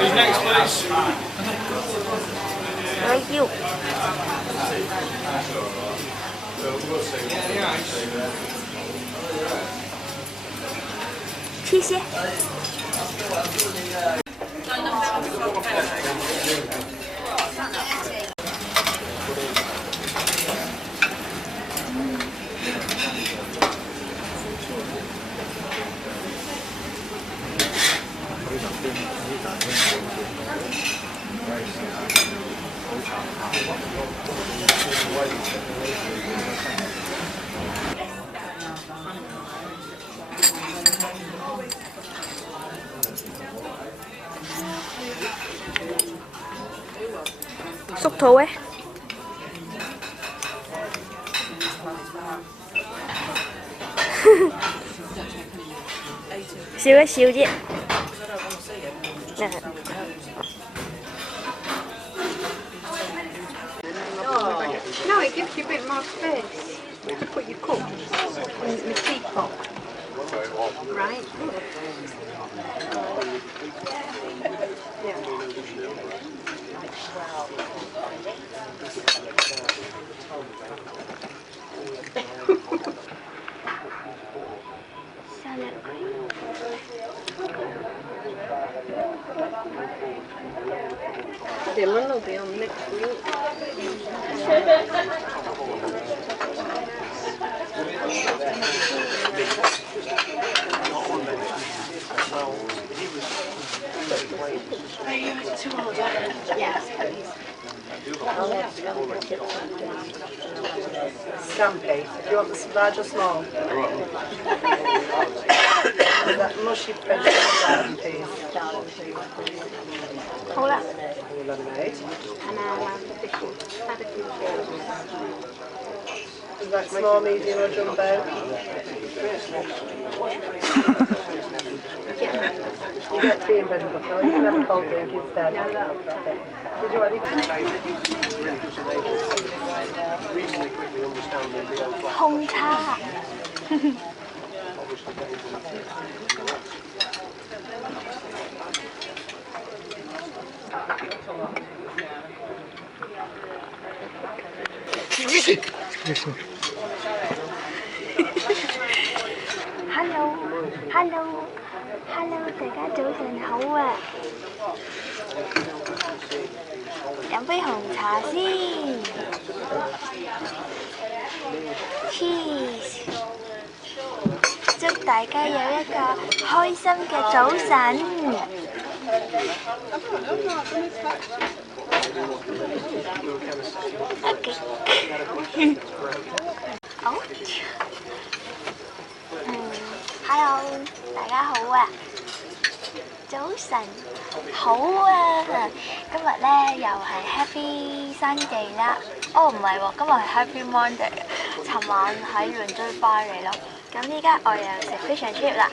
Who's next, please? Thank you. 谢谢。Xúc thú ấy. Xíu xíu chứ. Nè. No, it gives you a bit more space to put your cup in the teapot. Right? Yeah. Salad cream. The lemon will be on next week. Yes, please. Scampi. Do you want this large or small? That mushy garden peas. Hold up. Lemonade. And I'll add a few Is that small, medium or jumbo? You get tea and bread and butter. You can have a cold drink instead. Did you want any? Hồng trà. Hello, hello, hello, đại家早晨好啊！飲杯紅茶先 ，Cheers！ 祝大家有一個開心嘅早晨。好。Hello， 大家好啊！早晨好啊！今日咧又係 Happy Sunday 啦。哦，唔係喎，今日係 Happy Monday。尋晚睇完追翻嚟咯。咁依家我又食 fish and chip 啦。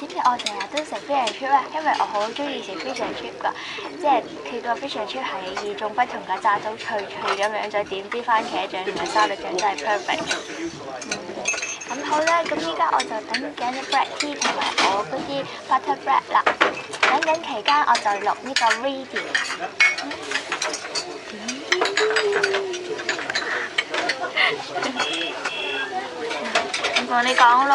點解我成日都食 fish and chip 咧？因為我好中意食 fish and chip 㗎，即係佢個 fish and chip 係與眾不同嘅炸到脆脆咁樣，再點啲番茄醬同埋沙律醬真係 perfect。咁好啦，咁依家我就等緊啲 bread tea 同埋我嗰啲 butter bread 啦。等緊期間我就錄呢個 video。唔同你講咯。